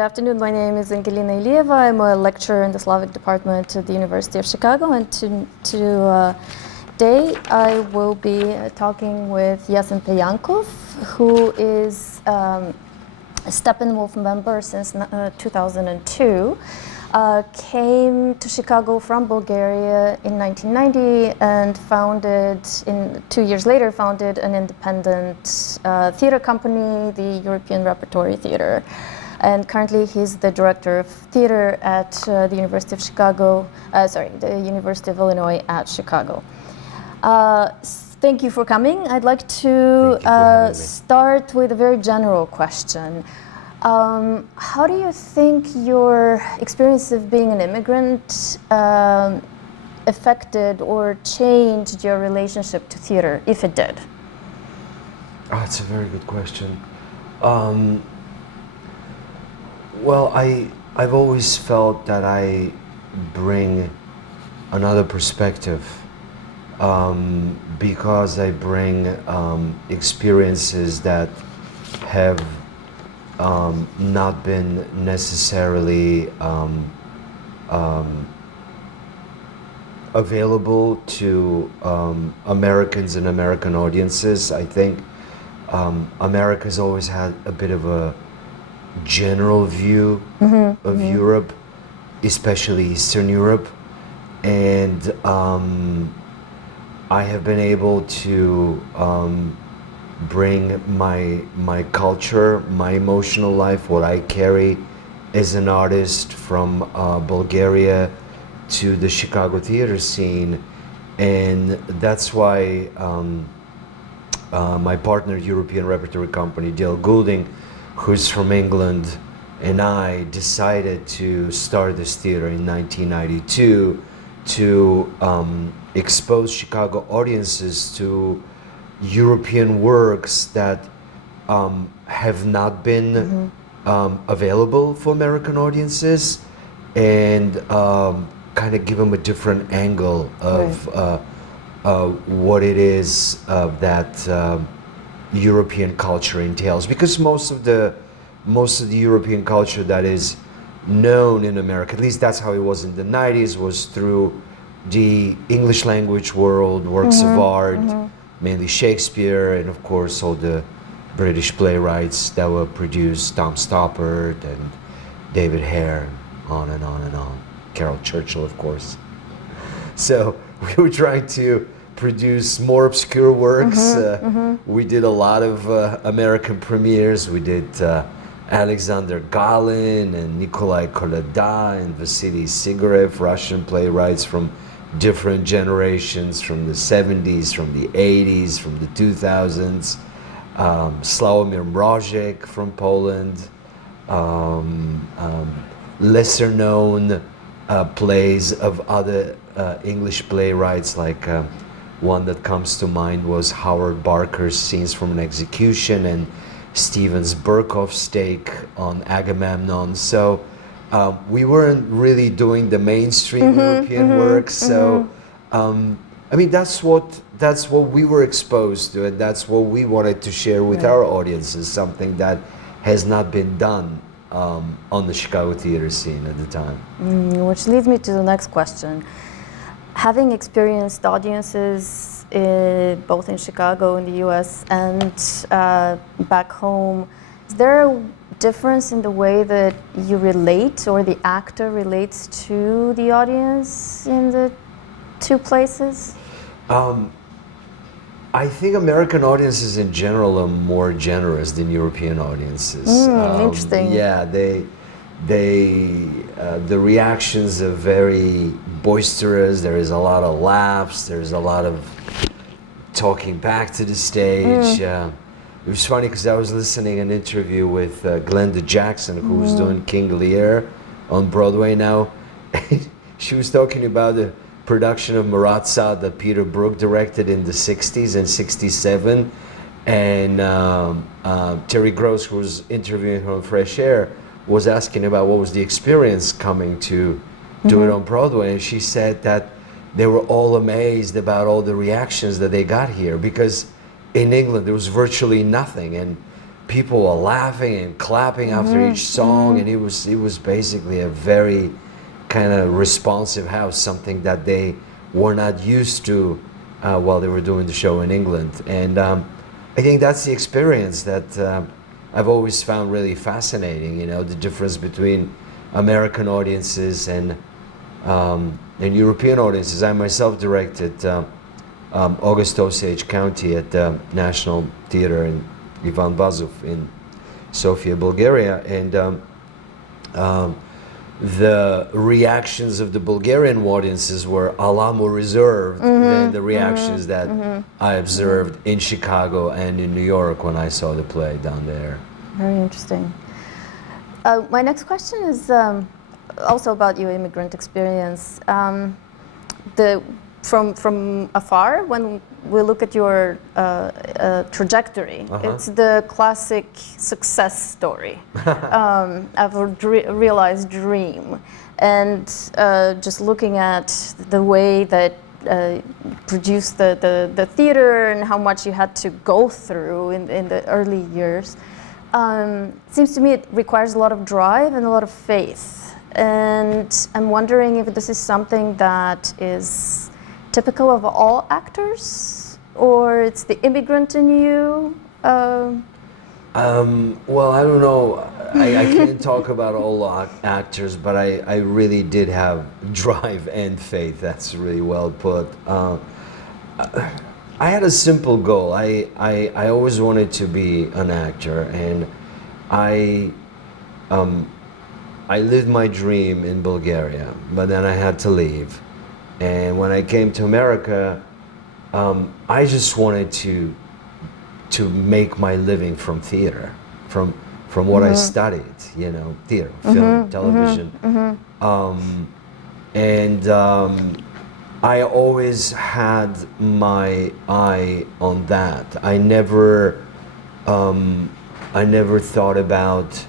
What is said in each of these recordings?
afternoon. My name is Angelina Ilieva. I'm a lecturer in the Slavic department at the University of Chicago, and today I will be talking with Yasen Peyankov, who is a Steppenwolf member since 2002. Came to Chicago from Bulgaria in 1990 and founded, 2 years later, founded an independent theater company, the European Repertory Theater. And currently he's the director of theater at the University of the University of Illinois at Chicago. Thank you for coming. I'd like to start with a very general question. How do you think your experience of being an immigrant affected or changed your relationship to theater, if it did? Oh, it's a very good question. Well, I've always felt that I bring another perspective because I bring experiences that have not been necessarily available to Americans and American audiences. I think America's always had a bit of a general view of Europe, especially Eastern Europe, and I have been able to bring my culture, my emotional life, what I carry as an artist from Bulgaria to the Chicago theater scene. And that's why my partner, European Repertory Company, Dale Goulding, who's from England, and I decided to start this theater in 1992 to expose Chicago audiences to European works that have not been available for American audiences, and kind of give them a different angle of what it is that European culture entails. Because most of the European culture that is known in America, at least that's how it was in the 90s, was through the English language world, works of art, mainly Shakespeare, and of course all the British playwrights that were produced, Tom Stoppard and David Hare, on and on and on. Carol Churchill, of course. So we were trying to produce more obscure works. We did a lot of American premieres. We did Alexander Galin and Nikolai Kolyada and Vasily Sigarev, Russian playwrights from different generations, from the 70s, from the 80s, from the 2000s. Sławomir Mrożek from Poland. Lesser known plays of other English playwrights, like one that comes to mind was Howard Barker's Scenes from an Execution and Stevens Berkoff's take on Agamemnon. So we weren't really doing the mainstream European works. So I mean, that's what we were exposed to, and that's what we wanted to share with our audiences, something that has not been done on the Chicago theater scene at the time. Which leads me to the next question. Having experienced audiences both in Chicago, in the US, and back home, is there a difference in the way that you relate, or the actor relates to the audience in the two places? I think American audiences in general are more generous than European audiences. Interesting. Yeah, the reactions are very boisterous. There is a lot of laughs. There's a lot of talking back to the stage. It was funny because I was listening an interview with Glenda Jackson, who was doing King Lear on Broadway now. She was talking about the production of Marat Sade that Peter Brook directed in the 60s and 67. And Terry Gross, who was interviewing her on Fresh Air, was asking about what was the experience coming to do it on Broadway. And she said that they were all amazed about all the reactions that they got here, because in England there was virtually nothing, and people were laughing and clapping after each song, and it was basically a very kind of responsive house, something that they were not used to while they were doing the show in England. And I think that's the experience that I've always found really fascinating. You know, the difference between American audiences and European audiences. I myself directed August Osage County at the National Theater in Ivan Vazov in Sofia, Bulgaria, and the reactions of the Bulgarian audiences were a lot more reserved than the reactions that I observed in Chicago and in New York when I saw the play down there. Very interesting. My next question is also about your immigrant experience. From afar, when we look at your trajectory, it's the classic success story of a realized dream. And just looking at the way that produced the theater and how much you had to go through in the early years, seems to me it requires a lot of drive and a lot of faith. And I'm wondering if this is something that is typical of all actors, or it's the immigrant in you? Well, I don't know. I can't talk about all actors, but I really did have drive and faith. That's really well put. I had a simple goal. I always wanted to be an actor, and I lived my dream in Bulgaria, but then I had to leave. And when I came to America, I just wanted to make my living from theater, from what I studied, you know, theater, film, television. I always had my eye on that. I never thought about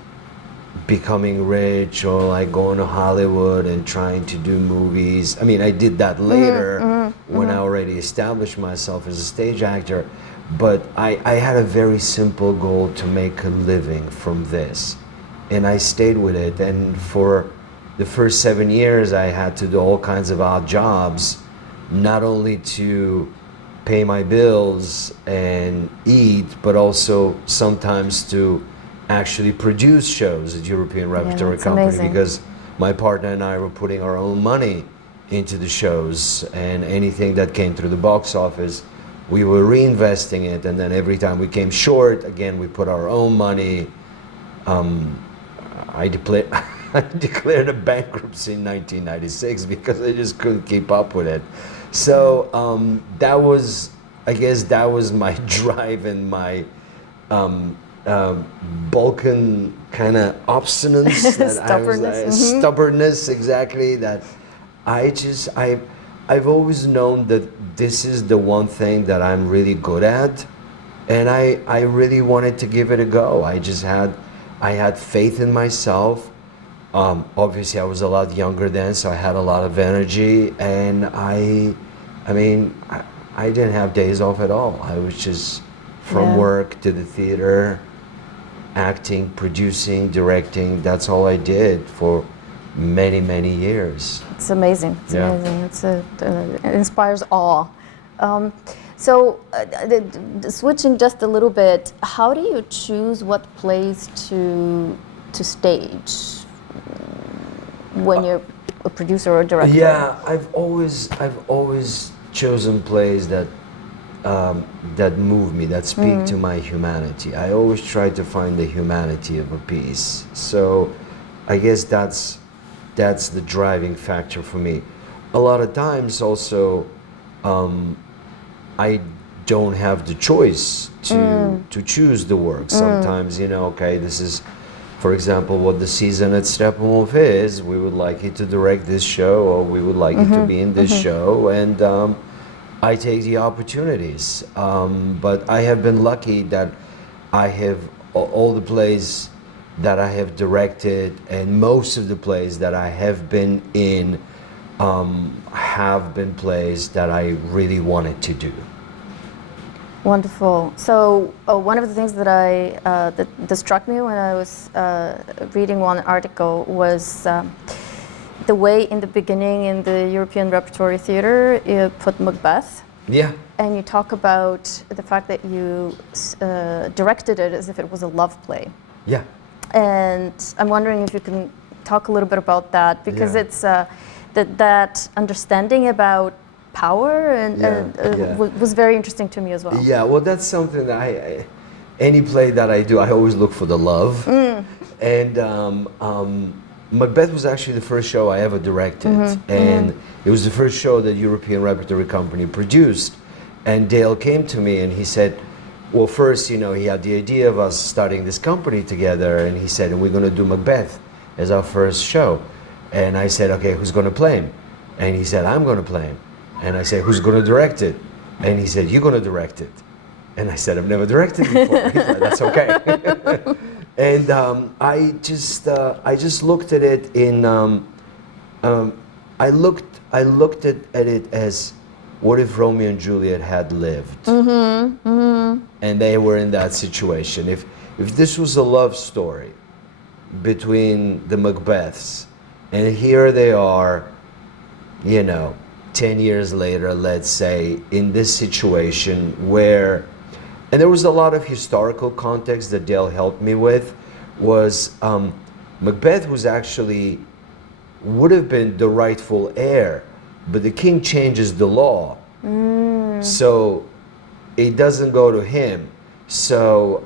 becoming rich or like going to Hollywood and trying to do movies. I mean, I did that later when I already established myself as a stage actor, but I had a very simple goal to make a living from this, and I stayed with it. And for the first 7 years, I had to do all kinds of odd jobs, not only to pay my bills and eat, but also sometimes to actually produce shows at European Repertory Company, amazing. Because my partner and I were putting our own money into the shows, and anything that came through the box office, we were reinvesting it, and then every time we came short, again, we put our own money. I declared a bankruptcy in 1996 because I just couldn't keep up with it. So I guess that was my drive and my Balkan kind of obstinance, stubbornness, exactly. That I've always known that this is the one thing that I'm really good at, and I really wanted to give it a go. I had faith in myself. Obviously, I was a lot younger then, so I had a lot of energy, and I didn't have days off at all. I was just from work to the theater, acting, producing, directing. That's all I did for many, many years. It's amazing. It's amazing. It inspires awe. Switching just a little bit, how do you choose what plays to stage when you're a producer or a director? Yeah, I've always chosen plays that move me, that speak to my humanity. I always try to find the humanity of a piece. So I guess that's the driving factor for me. A lot of times also, I don't have the choice to choose the work. Sometimes, okay, this is, for example, what the season at Steppenwolf is. We would like you to direct this show, or we would like you to be in this show, and I take the opportunities. But I have been lucky that I have all the plays that I have directed, and most of the plays that I have been in have been plays that I really wanted to do. Wonderful. So one of the things that that struck me when I was reading one article was the way in the beginning in the European Repertory Theatre you put Macbeth. Yeah. And you talk about the fact that you directed it as if it was a love play. Yeah. And I'm wondering if you can talk a little bit about that, because it's that understanding about power was very interesting to me as well. Yeah, well, that's something that any play that I do, I always look for the love. And Macbeth was actually the first show I ever directed, and it was the first show that European Repertory Company produced. And Dale came to me and he said, well, first, he had the idea of us starting this company together, and he said, and we're going to do Macbeth as our first show. And I said, okay, who's going to play him? And he said, I'm going to play him. And I said, who's going to direct it? And he said, you're going to direct it. And I said, I've never directed before. He said, that's okay. And I just looked at it in, I looked at it as, what if Romeo and Juliet had lived? And they were in that situation. If this was a love story between the Macbeths, and here they are, 10 years later, let's say, in this situation where, and there was a lot of historical context that Dale helped me with, was Macbeth was actually, would have been the rightful heir, but the king changes the law. So it doesn't go to him. So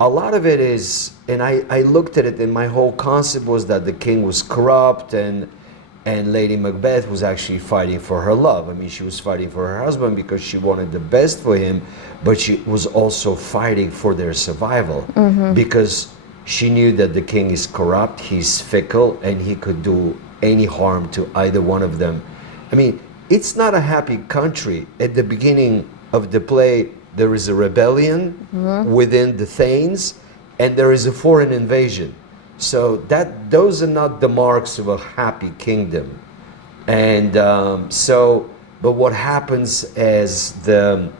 a lot of it is, and I looked at it, and my whole concept was that the king was corrupt, and Lady Macbeth was actually fighting for her love. I mean, she was fighting for her husband because she wanted the best for him, but she was also fighting for their survival, because she knew that the king is corrupt, he's fickle, and he could do any harm to either one of them. I mean, it's not a happy country. At the beginning of the play, there is a rebellion within the Thanes, and there is a foreign invasion. So those are not the marks of a happy kingdom. And but what happens as the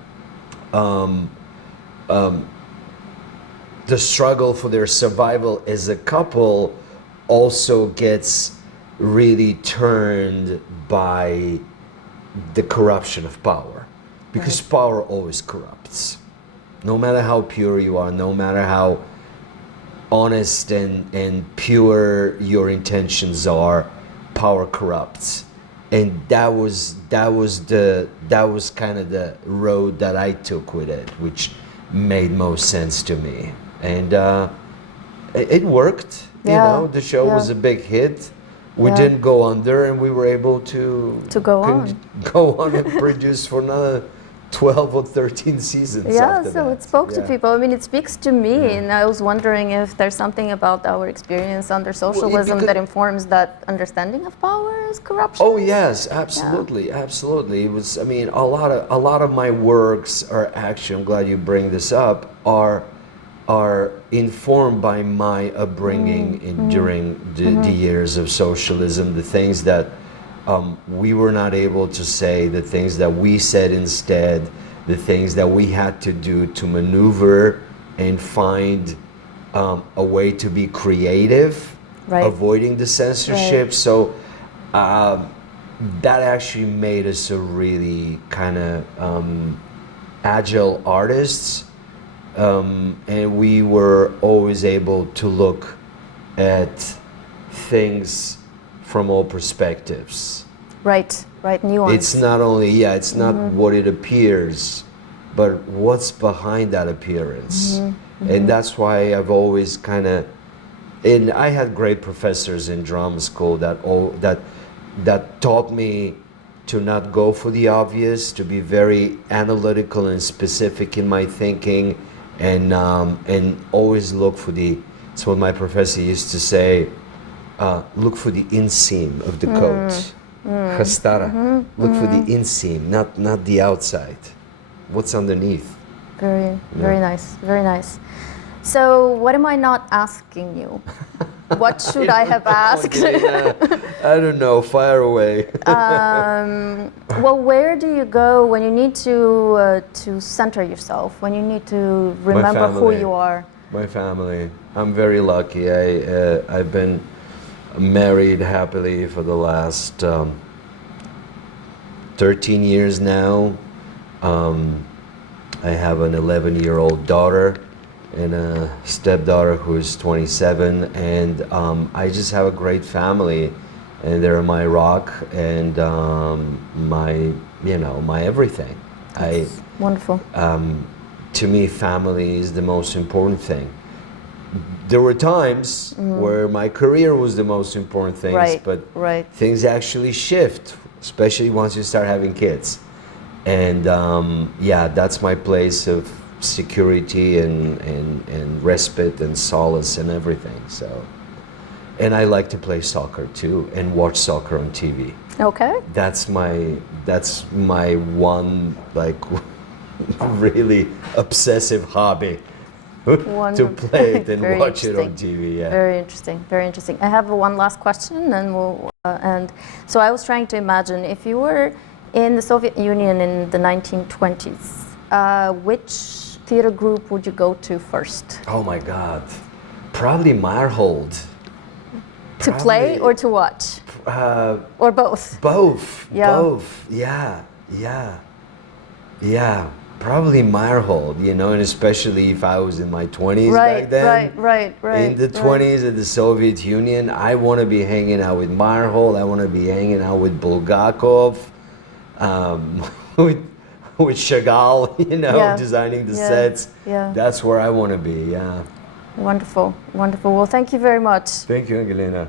struggle for their survival as a couple also gets really turned by the corruption of power, because power always corrupts. No matter how pure you are, no matter how honest and pure your intentions are, power corrupts. And that was kind of the road that I took with it, which made most sense to me. And it worked. The show was a big hit. We didn't go under, and we were able to go on and produce for another 12 or 13 seasons. Yeah, so it spoke to people. I mean, it speaks to me, and I was wondering if there's something about our experience under socialism that informs that understanding of power as corruption. Oh yes, absolutely, absolutely. It was. I mean, a lot of my works are actually. I'm glad you bring this up. Are informed by my upbringing during the years of socialism, the things that we were not able to say, the things that we said instead, the things that we had to do to maneuver and find a way to be creative, avoiding the censorship. So that actually made us a really kind of agile artists. And we were always able to look at things from all perspectives. Right, nuance. It's not only, it's not what it appears, but what's behind that appearance. And that's why I've always kind of, and I had great professors in drama school that taught me to not go for the obvious, to be very analytical and specific in my thinking, and always look for the, it's what my professor used to say, look for the inseam of the coat. Chastara. Look for the inseam, not the outside. What's underneath. Very nice, very nice. So what am I not asking you? What should I have asked? I don't know. Fire away. Well, where do you go when you need to center yourself? When you need to remember who you are? My family. I'm very lucky. I've been married happily for the last 13 years now. I have an 11-year-old daughter and a stepdaughter who is 27, and I just have a great family, and they're my rock and my everything. That's wonderful. To me, family is the most important thing. There were times where my career was the most important thing, but things actually shift, especially once you start having kids. And yeah, that's my place of security and respite and solace and everything. So, and I like to play soccer too and watch soccer on TV. Okay. That's my one like really obsessive hobby. To play it and watch it on TV. Yeah. Very interesting. Very interesting. I have one last question, and we'll end. So I was trying to imagine if you were in the Soviet Union in the 1920s, which theater group would you go to first? Oh my God, probably Meyerhold. To play or to watch? Or both? Both. Yeah. Both. Yeah. Probably Meyerhold, and especially if I was in my 20s back then. Right. In the 20s of the Soviet Union, I want to be hanging out with Meyerhold. I want to be hanging out with Bulgakov, with Chagall, designing the sets. Yeah. That's where I want to be. Yeah. Wonderful. Well, thank you very much. Thank you, Angelina.